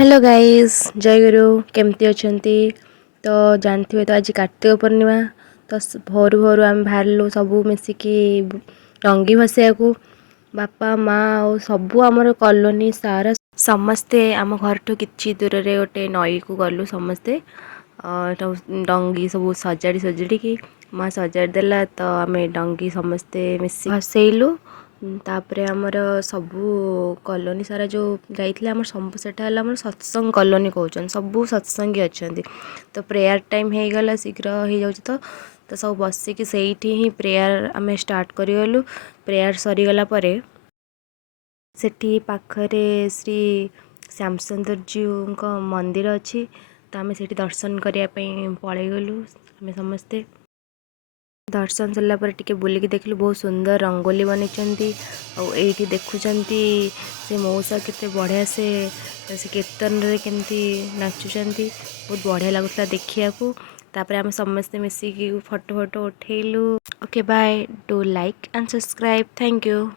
Hello guys जय गुरु केमती अछंती। तो जानते तो आज कार्तिक पूर्णिमा। तो भोरू भोरू आम बाहरलु सबू मिसिकी डंगी भसैया को बापा माँ और सबू आमर कॉलोनी सारा समस्ते आम घर ठू किछि दूर रे गोटे नई को गलु समस्ते डंगी सब सजाड़ी सजाड़ी की माँ सजाड़ी देला। तो आम डंगी समस्ते मिसी भसैलु। तापरे आमर सबू कॉलोनी सारा जो जाइए आम सब सेटा आम सतसंग कॉलोनी कहउछन सबू सत्संगी अच्छा। तो प्रेयर टाइम हो गला शीघ्र हो जाऊँ तो सब बसिकी सेठी ही प्रेयर आम स्टार्ट करगलु। प्रेयर सरीगला परे सेठी पाखरे श्री श्यामसुंदर जीव का मंदिर अच्छी। तो आम से दर्शन करने पलैगलु। आम समस्ते दर्शन सरला पर टिके बुलिकी देखलु बहुत सुंदर रंगोली बनी और देखुचंती से मौसा केते बढ़िया से कीर्तन रे केमती नाचुचंती बहुत बढ़िया लगुता देखिया को। तापर आम समस्ते मिसिकी फोटो उठेलु। Okay bye, do like and subscribe, thank you.